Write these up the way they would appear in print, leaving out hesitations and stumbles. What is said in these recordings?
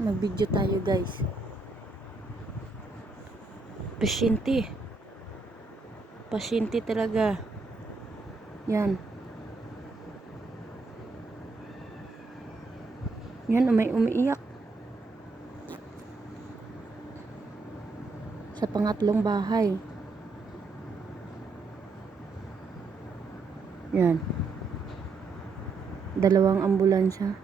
Mag-video tayo guys. Pasyente. Pasyente talaga. Yan. Yan, umiiyak. Sa pangatlong bahay. Yan. Dalawang ambulansya.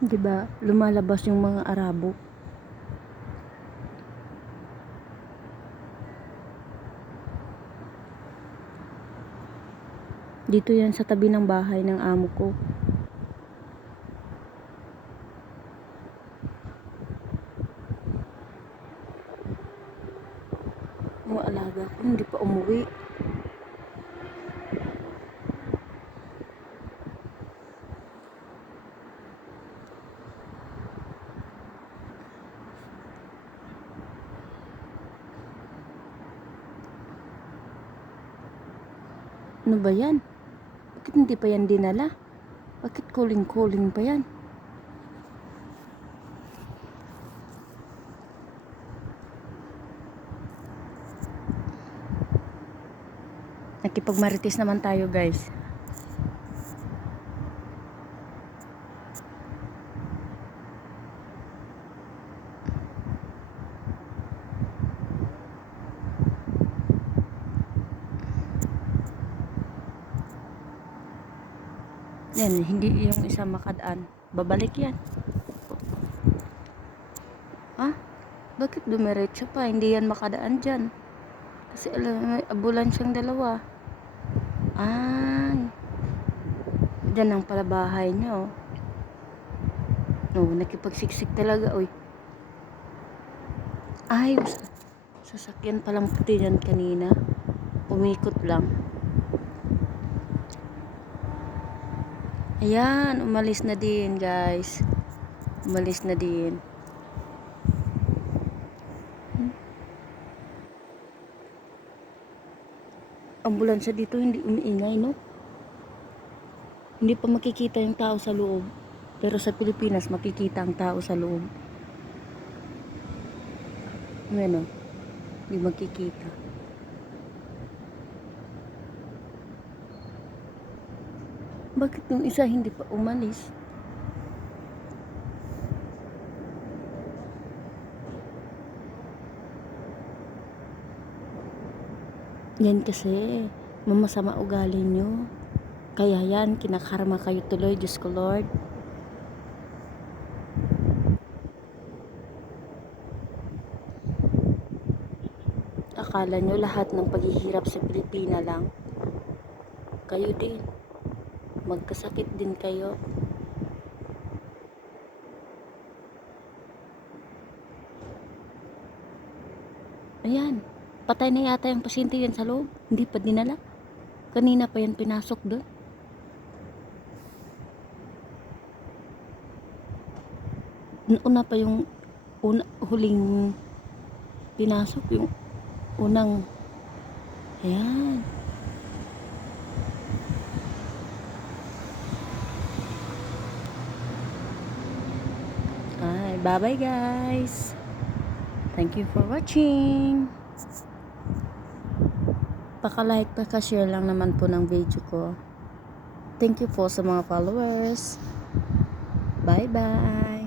Diba, lumalabas yung mga Arabo. Dito yan sa tabi ng bahay ng amo ko. Mga alaga ko hindi pa umuwi. Ano ba yan? Bakit hindi pa yan dinala? Bakit calling pa yan? Nakipagmarites naman tayo guys. Yan, hindi yung isa makadaan. Babalik yan. Ha? Bakit dumiretso pa? Hindi yan makadaan dyan. Kasi alam, may ambulansyang dalawa. Ay. Dyan ang pala bahay niya, oh. No, nakipagsiksik talaga, oy. Ay, sasakyan palang puti yan kanina. Umikot lang. Ayan, umalis na din, guys. Umalis na din. Ambulansya dito hindi umiingay, no? Hindi pa makikita yung tao sa loob. Pero sa Pilipinas, makikita ang tao sa loob. Ano? Hindi makikita. Bakit yung isa hindi pa umalis? Yan kasi, mamasama ugali nyo. Kaya yan, kinakarma kayo tuloy, Diyos ko Lord. Akala nyo lahat ng paghihirap sa Pilipina lang. Kayo din. Magkasakit din kayo. Ayan. Patay na yata yung pasyente yan sa loob. Hindi pa dinala. Kanina pa yan pinasok doon. Una pa yung huling pinasok. Yung unang. Ayan. Ay, bye-bye guys. Thank you for watching. Paka-like, paka-share lang naman po ng video ko. Thank you po sa mga followers. Bye-bye.